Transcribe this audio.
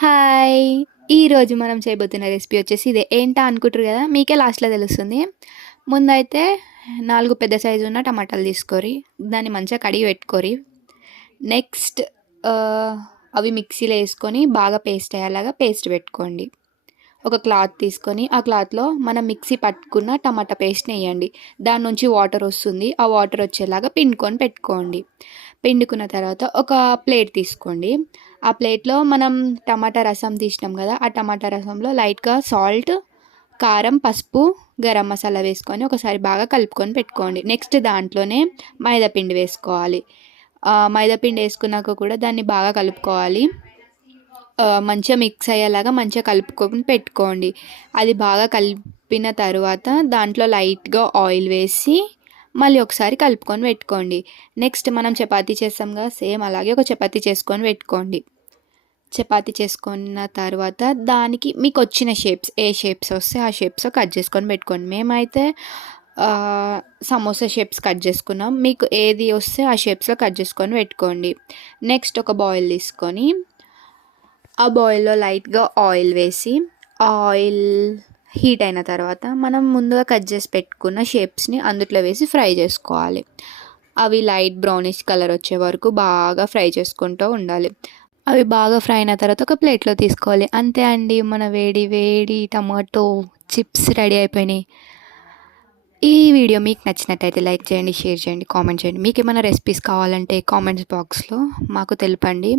Hi! ఈరోజు మనం చేయబోతున్న రెసిపీ వచ్చేసి ఇదే. ఏంటా అనుకుంటారు కదా! మీకే లాస్ట్‌లో తెలుస్తుంది. ముందైతే 4 పెద్ద సైజు ఉన్న టమాటాలు తీసుకోరి. దాన్ని మంచిగా కడిగి పెట్టుకోరి. నెక్స్ట్ అవి మిక్సీలో వేసుకొని బాగా పేస్ట్ అయ్యేలాగా పేస్ట్ పెట్టుకోండి. ఒక క్లాత్ తీసుకొని ఆ క్లాత్‌లో మనం మిక్సీ పట్టుకున్న టమాటా పేస్ట్‌ని వేయండి. దాని నుంచి వాటర్ వస్తుంది. ఆ వాటర్ వచ్చేలాగా పిండుకొని పెట్టుకోండి. పిండుకున్న తర్వాత ఒక ప్లేట్ తీసుకోండి. ఆ ప్లేట్లో మనం టమాటా రసం తీసినాం కదా! ఆ టమాటా రసంలో లైట్‌గా సాల్ట్, కారం, పసుపు, గరం మసాలా వేసుకొని ఒకసారి బాగా కలుపుకొని పెట్టుకోండి. నెక్స్ట్ దాంట్లోనే మైదా పిండి వేసుకోవాలి. మైదా పిండి వేసుకున్నాక కూడా దాన్ని బాగా కలుపుకోవాలి. మంచిగా మిక్స్ అయ్యేలాగా మంచిగా కలుపుకొని పెట్టుకోండి. అది బాగా కలిపిన తర్వాత దాంట్లో లైట్‌గా ఆయిల్ వేసి మళ్ళీ ఒకసారి కలుపుకొని పెట్టుకోండి. నెక్స్ట్ మనం చపాతీ చేస్తాం కదా! సేమ్ అలాగే ఒక చపాతీ చేసుకొని పెట్టుకోండి. చపాతీ చేసుకున్న తర్వాత దానికి మీకు వచ్చిన షేప్స్ ఏ షేప్స్ వస్తే ఆ షేప్స్‌లో కట్ చేసుకొని పెట్టుకోండి. మేమైతే సమోసా షేప్స్ కట్ చేసుకున్నాం. మీకు ఏది వస్తే ఆ షేప్స్‌లో కట్ చేసుకొని పెట్టుకోండి. నెక్స్ట్ ఒక బౌల్ తీసుకొని ఆ బాయిల్లో లైట్‌గా ఆయిల్ వేసి ఆయిల్ హీట్ అయిన తర్వాత మనం ముందుగా కట్ చేసి పెట్టుకున్న షేప్స్ని అందుట్లో వేసి ఫ్రై చేసుకోవాలి. అవి లైట్ బ్రౌనిష్ కలర్ వచ్చే వరకు బాగా ఫ్రై చేసుకుంటూ ఉండాలి. అవి బాగా ఫ్రై అయిన తర్వాత ఒక ప్లేట్లో తీసుకోవాలి. అంతే అండి, మన వేడి వేడి టమాటో చిప్స్ రెడీ అయిపోయినాయి. ఈ వీడియో మీకు నచ్చినట్టయితే లైక్ చేయండి, షేర్ చేయండి, కామెంట్ చేయండి. మీకు ఏమైనా రెసిపీస్ కావాలంటే కామెంట్స్ బాక్స్లో మాకు తెలపండి.